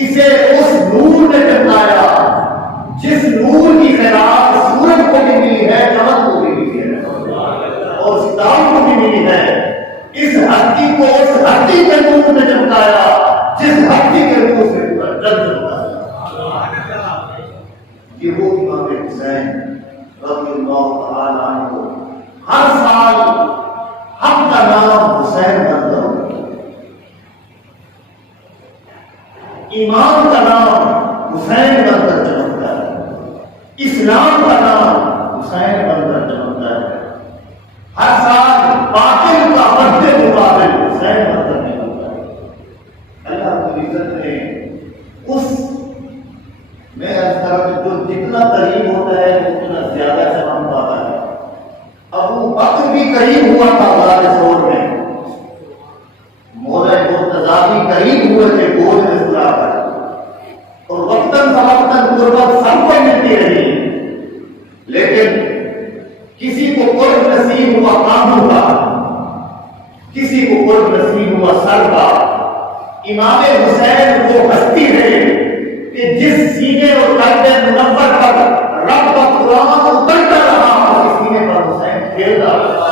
اسے اس نور نے چمکایا جس نور کی خیرات سورج کو بھی ملی ہے، چمک کو بھی ملی ہے اور ستاروں کو بھی ملی ہے۔ اس ہستی کو اس ہستی کے نور نے چمکایا جس ہستی کے نور سے پورا جگ چمکایا۔ یہ وہ امام حسین رضی اللہ تعالی عنہ ہر سال ہم کا نام حسین بنتا ہوں، ایمان کا نام حسین بن کر چمکتا ہے، اسلام کا نام حسین بن کر چمکتا ہے۔ ہر سال باطل کا مد مقابل حسین بن کر نکلتا ہے۔ اللہ کی عزت نے اس میں جو جتنا قریب ہوتا ہے اتنا زیادہ سلام پاتا ہے۔ ابو بکر بھی قریب ہوا تھا غار ثور میں، مولا مرتضیٰ بھی قریب ہوئے تھے گود میں سلا کر، اور وقتاً فوقتاً قربت سب کو ملتی رہی، لیکن کسی کو قرب نصیب ہوا کانوں کا، کسی کو قرب نصیب ہوا سر کا۔ امام حسین وہ ہستی ہے کہ جس سینے اور قلب منور پر رب کا قرآن اترتا رہا، اس سینے پر حسین کھیلتا رہا۔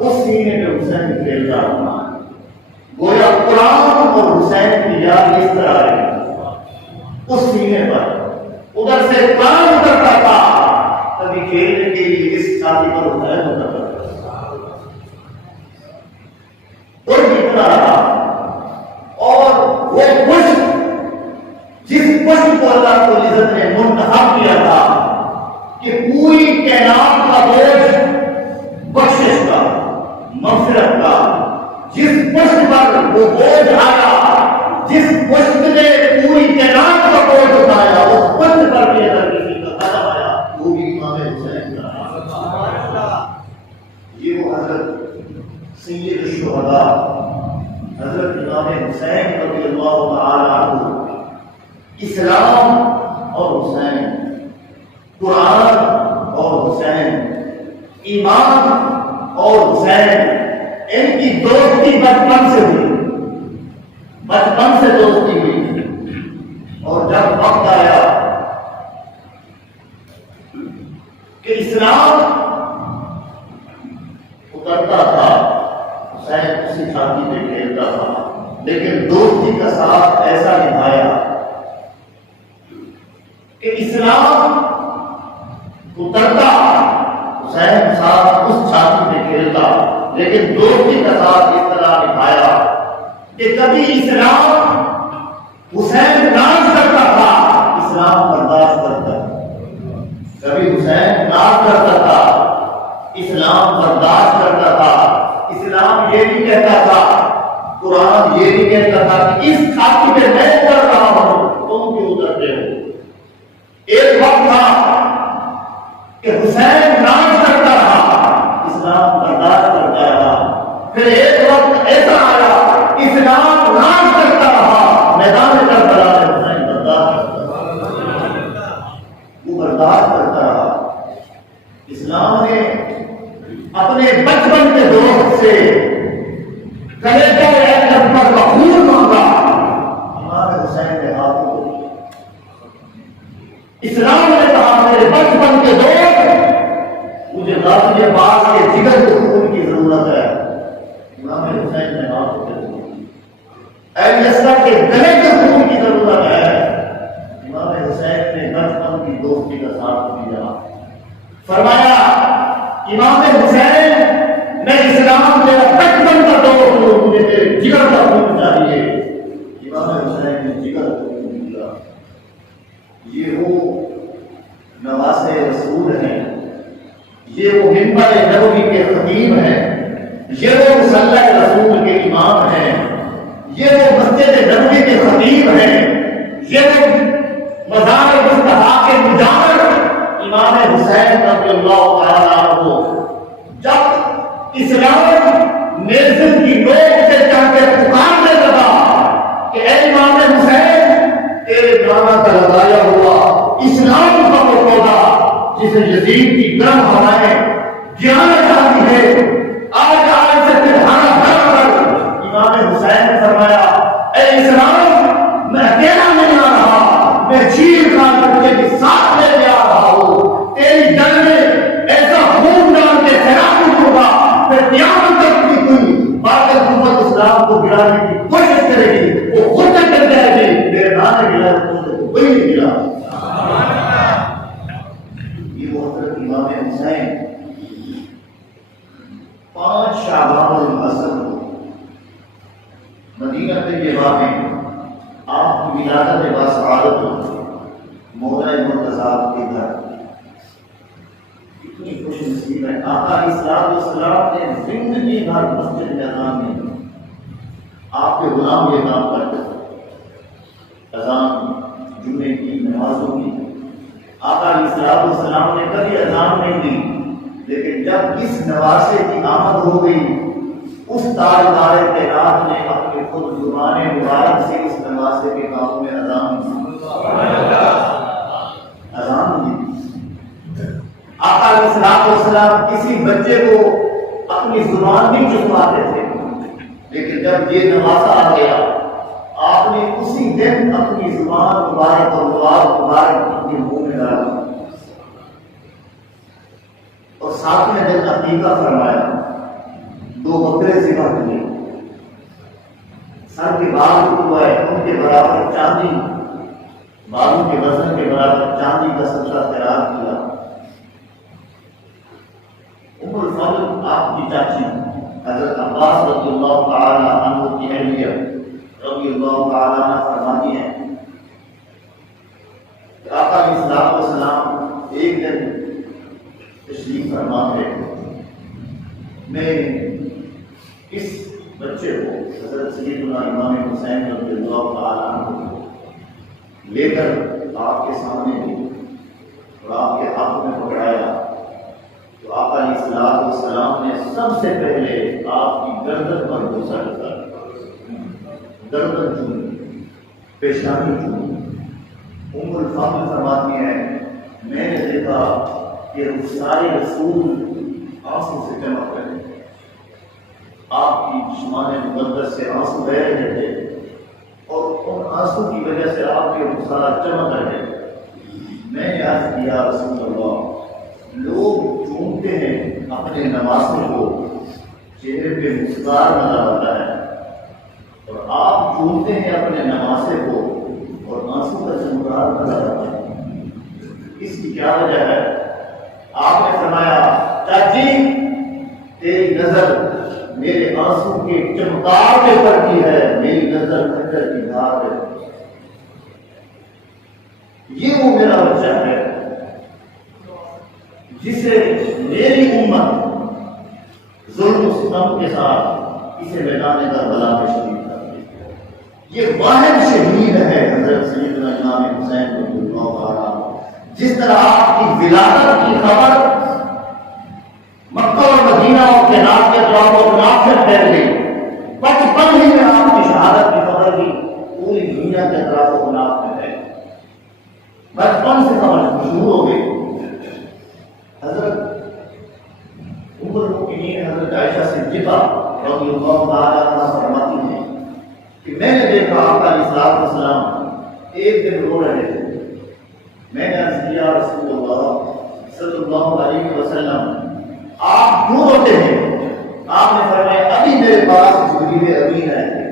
اس سینے پہ حسین کھیلتا رہا، گویا قرآن اور حسین کی یاد اس طرح ہے۔ اس سینے پر ادھر سے قرآن اترتا تھا، کبھی کھیلنے کے لیے اس چھاتی پر حسین اترتا تھا، اور اتنا رہا۔ اور وہ پشت جس پشت کو اللہ کو عزت نے منتخب کیا تھا کہ پوری کائنات کا بوجھ بخشش کا، مغفرت کا، جس پشت پر وہ بوجھ آیا، جس پشت نے پوری کائنات کا بوجھ اٹھایا، اس پشت پر بھی اگر کسی کا قدم آیا وہ بھی امام حسین کا۔ یہ وہ حضرت سید الشہداء حضرت امام حسین رضی اللہ تعالی عنہ، اسلام اور حسین، قرآن اور حسین، ایمان اور حسین، ان کی دوستی بچپن سے ہوئی، بچپن سے دوستی ہوئی، اور جب وقت آیا کہ اسلام اترتا تھا، حسین اسی چھاتی پہ کھیلتا تھا، لیکن دوستی کا ساتھ ایسا نبھایا کہ اسلام اترتا، حسین ساتھ اس چھاتی پہ کھیلتا، لیکن دوستی کا ساتھ اس طرح نبھایا کہ کبھی اسلام حسین ناز کرتا تھا، اسلام برداشت کرتا، کبھی حسین ناز کرتا تھا، اسلام برداشت کرتا تھا۔ اسلام یہ نہیں کہتا تھا، قرآن یہ نہیں کہتا تھا کہ اس چھاتی پہ میں اتر رہا ہوں تم کیوں اترتے ہو۔ ایک وقت تھا کہ حسین ناز کرتا رہا، اسلام برداشت کرتا رہا، پھر ایک وقت ایسا آیا اسلام ناز کرتا رہا، میدان کربلا میں حسین برداشت کرتا رہا، وہ برداشت کرتا رہا۔ اسلام نے اپنے بچپن کے دوست سے کلیجہ اکبر کا خون مانگا، امام حسین نے ہاتھ کو، اسلام نے کہا میرے بچپن کے دوست مجھے غازی عباس کے جگر کو خون کی ضرورت ہے، امام حسین نے ہاتھ کو کے گلے کے خون کی ضرورت ہے، امام حسین نے بچپن کی دوستی کا ساتھ دیا، فرمایا امام حسین میں اسلام تیرا بچپن کا دوست ہوں، مجھے تیرے جگر کا خون چاہیے، امام حسین نے جگر کا خون دیا۔ یہ وہ نواسے رسول ہیں، یہ وہ منبر نبوی کے خطیب ہیں، یہ وہ مصلی رسول کے امام ہیں، یہ وہ مسجد نبوی کے خطیب ہیں، یہ وہ مزار مصطفیٰ کے مجاور امام حسین رضی اللہ تعالیٰ عنہ۔ جب اسلام نیزل کی نوک سے چڑھ کے پکارنے لگا کہ اے امام حسین تیرے ایک دانہ کا لگایا ہوا اسلام کا وہ پودا جسے یزید کی گرم ہوائیں جانے جاتی ہے، آج سے پھرھانا امام حسین نے فرمایا اے اسلام میں اکیلا نہیں آ رہا، میں چیر خان بچے کے ساتھ لے کے آ رہا ہوں، تیری جنگ میں ایسا خون ڈال کے سیراب ہوگا پھر قیامت تک کی کوئی باقی حکومت اسلام کو گرانے کی کوشش کرے گی وہ خود تک کر جائے گی، میرے نانے گرا کوئی نہیں گرا۔ یہ وہ حضرت امام حسین 5 شعبان الاسد مدینہ طیبہ میں آپ کی ولادت باسعادت مولا مرتضیٰ کے گھر کتنی خوش نصیب ہے۔ آقا علیہ السلام نے زندگی بھر مسجد اذان میں آپ کے غلام یہ کام کرتے تھے، اذان جمعے کی نمازوں کی آقا علیہ السلام نے کبھی اذان نہیں دی، لیکن جب اس نواسے کی آمد ہو گئی اس تاجدار کائنات نے اپنی خود زبان مبارک سے اس نواسے کے کام میں اذان دی۔ آقا علیہ السلام کسی بچے کو اپنی زبان نہیں چسپاتے تھے، لیکن جب یہ نواسا آ گیا آپ نے اسی دن اپنی زبان مبارک اور دعا مبارک اپنے منہ میں ڈالا اور 7ویں دن عقیقہ فرمایا، 2 بکرے ذبح کیے، سر کے بال اٹھوائے، ان کے برابر چاندی، بالوں کے وزن کے برابر چاندی کا صدقہ خیرات کیا۔ ام الفضل آپ کی چاچی حضرت عباس رضی اللہ تعالی عنہ کی اہلیہ رضی اللہ تعالی عنہ فرماتی ہیں کہ آقا علیہ السلام ایک دن تشریف فرما ہے، میں اس بچے کو حضرت سیدنا امام حسین رضی اللہ تعالی عنہ کو لے کر آپ کے سامنے دی اور آپ کے ہاتھ میں پکڑایا تو آقا علیہ السلام نے سب سے پہلے آپ کی گردن پر بوسہ ڈالا، گردن چومی، پیشانی چومی۔ ام الفضل فرماتی ہیں میں نے دیکھا کہ سارے رسول آنسو سے چمک رہے تھے، آپ کی جسمان مقدس سے آنسو بہ رہے تھے اور ان آنسو کی وجہ سے آپ کے رخسار چمک رہے تھے۔ میں نے عرض کیا رسول اللہ لوگ چومتے ہیں اپنے نواسوں کو، چہرے پہ مسکار نظر آتا ہے، اور آپ چومتے ہیں اپنے نواسے کو اور آنسو کا چمکار نظر آتا ہے۔ اس کی کیا وجہ ہے؟ آپ نے فرمایا چاچی تیری نظر میرے آنسو کے چمکار پہ پڑتی ہے، میری نظر خنجر کی دھار پہ۔ یہ وہ میرا بچہ ہے جسے میری امت ظلم و ستم کے ساتھ اسے میدان کربلا میں شہید کر دی۔ یہ واحد شہید ہے حضرت سیدنا امام حسین رضی اللہ تعالی عنہ۔ جس طرح آپ کی ولادت کی خبر مکہ اور مدینہ اور کائنات کے اطراف و اطراف سے پھیل گئی، بچپن ہی میں آپ کی شہادت کی خبر بھی پوری دنیا کے اطراف و اطراف میں ہے، بچپن سے خبر مشہور ہو گئی۔ حضرت ام المؤمنین حضرت عائشہ صدیقہ رضی اللہ تعالی عنہا فرماتی ہیں کہ میں نے دیکھا آقا علیہ السلام ایک دن رو رہے تھے، میں نے عرض کیا رسول اللہ صلی اللہ علیہ وسلم آپ کیوں روتے ہیں؟ آپ نے فرمایا ابھی میرے پاس جبریل امین آئے تھے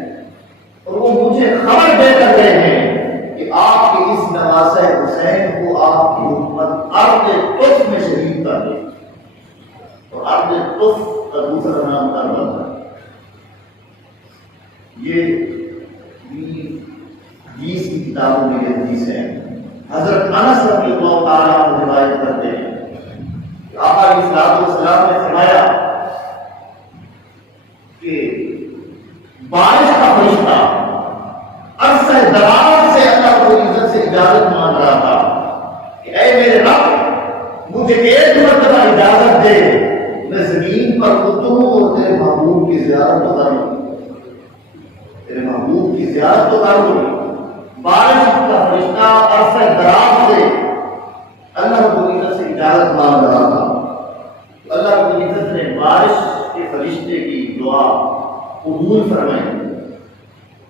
اور وہ مجھے خبر دے کر گئے ہیں کہ آپ کے اس نواسہ حسین کو آپ کی حکومت ارض طف میں شہید کر دے، اور ارض طف کا دوسرا نام کربلا ہے۔ یہ 20 کی کتابوں میں یہ حدیث ہے۔ حضرت انس رضی اللہ تعالیٰ عنہ روایت کرتے ہیں کہ آقا علیہ السلام نے فرمایا کہ بارش کا فرشتہ عرصہ دراز سے اللہ کو عزت سے اجازت مانگ رہا تھا کہ اے میرے رب مجھے ایک مرتبہ اجازت دے میں زمین پر اتروں اور تیرے محبوب کی زیارت تو کروں، تیرے محبوب کی زیارت تو کروں۔ بارش کا فرشتہ عرصہ دراز سے اللہ رب العزت سے اجازت مانگ رہا تھا، اللہ رب العزت نے بارش کے فرشتے کی دعا قبول فرمائی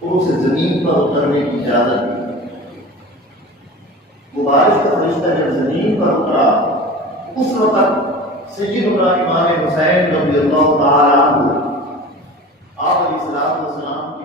اور اسے زمین پر اترنے کی اجازت دی۔ وہ بارش کا فرشتہ جب زمین پر اترا اس وقت سیدنا امام حسین رضی اللہ تعالی عنہ آپ علیہ السلام